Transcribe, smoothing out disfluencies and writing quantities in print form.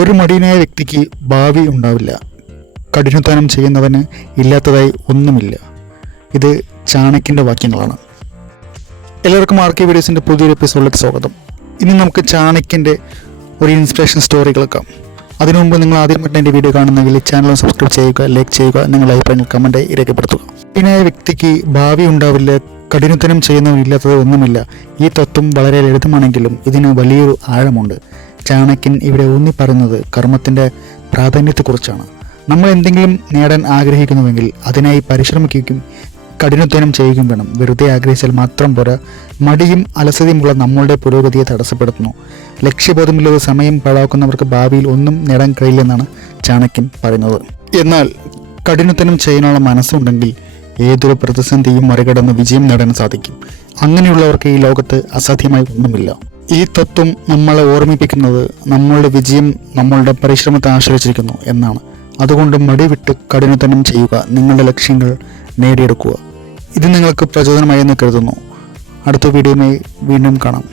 ഒരു മടിയനായ വ്യക്തിക്ക് ഭാവി ഉണ്ടാവില്ല. കഠിനാധ്വാനം ചെയ്യുന്നവന് ഇല്ലാത്തതായി ഒന്നുമില്ല. ഇത് ചാണക്യൻ്റെ വാക്യങ്ങളാണ്. എല്ലാവർക്കും ആർ കെ വീഡിയോസിൻ്റെ പുതിയൊരു എപ്പിസോഡിലേക്ക് സ്വാഗതം. ഇനി നമുക്ക് ചാണക്യൻ്റെ ഒരു ഇൻസ്പിറേഷൻ സ്റ്റോറി കേൾക്കാം. അതിനു മുമ്പ് നിങ്ങൾ ആദ്യമായിട്ട് എൻ്റെ വീഡിയോ കാണുന്നെങ്കിൽ ചാനൽ സബ്സ്ക്രൈബ് ചെയ്യുക, ലൈക്ക് ചെയ്യുക, നിങ്ങളുടെ അഭിപ്രായങ്ങൾ കമൻറ്റായി രേഖപ്പെടുത്തുക. മടിയനായ വ്യക്തിക്ക് ഭാവി ഉണ്ടാവില്ല, കഠിനാധ്വാനം ചെയ്യുന്നവനില്ലാത്തത് ഒന്നുമില്ല. ഈ തത്വം വളരെ ലളിതമാണെങ്കിലും ഇതിന് വലിയൊരു ആഴമുണ്ട്. ചാണക്യൻ ഇവിടെ ഊന്നി പറയുന്നത് കർമ്മത്തിൻ്റെ പ്രാധാന്യത്തെക്കുറിച്ചാണ്. നമ്മൾ എന്തെങ്കിലും നേടാൻ ആഗ്രഹിക്കുന്നുവെങ്കിൽ അതിനായി പരിശ്രമിക്കുകയും കഠിനാധ്വാനം ചെയ്യുകയും വേണം. വെറുതെ ആഗ്രഹിച്ചാൽ മാത്രം പോരാ. മടിയും അലസതയുമുള്ള നമ്മളുടെ പുരോഗതിയെ തടസ്സപ്പെടുത്തുന്നു. ലക്ഷ്യബോധമില്ലാതെ സമയം പാഴാക്കുന്നവർക്ക് ഭാവിയിൽ ഒന്നും നേടാൻ കഴിയില്ലെന്നാണ് ചാണക്യൻ പറയുന്നത്. എന്നാൽ കഠിനാധ്വാനം ചെയ്യാനുള്ള മനസ്സുണ്ടെങ്കിൽ ഏതൊരു പ്രതിസന്ധിയും മറികടന്ന് വിജയം നേടാൻ സാധിക്കും. അങ്ങനെയുള്ളവർക്ക് ഈ ലോകത്ത് അസാധ്യമായി ഒന്നുമില്ല. ഈ തത്വം നമ്മളെ ഓർമ്മിപ്പിക്കുന്നത് നമ്മളുടെ വിജയം നമ്മളുടെ പരിശ്രമത്തെ ആശ്രയിച്ചിരിക്കുന്നു എന്നാണ്. അതുകൊണ്ട് മടിവിട്ട് കഠിനാധ്വാനം ചെയ്യുക, നിങ്ങളുടെ ലക്ഷ്യങ്ങൾ നേടിയെടുക്കുക. ഇത് നിങ്ങൾക്ക് പ്രചോദനമായി എന്ന് കരുതുന്നു. അടുത്ത വീഡിയോയുമായി വീണ്ടും കാണാം.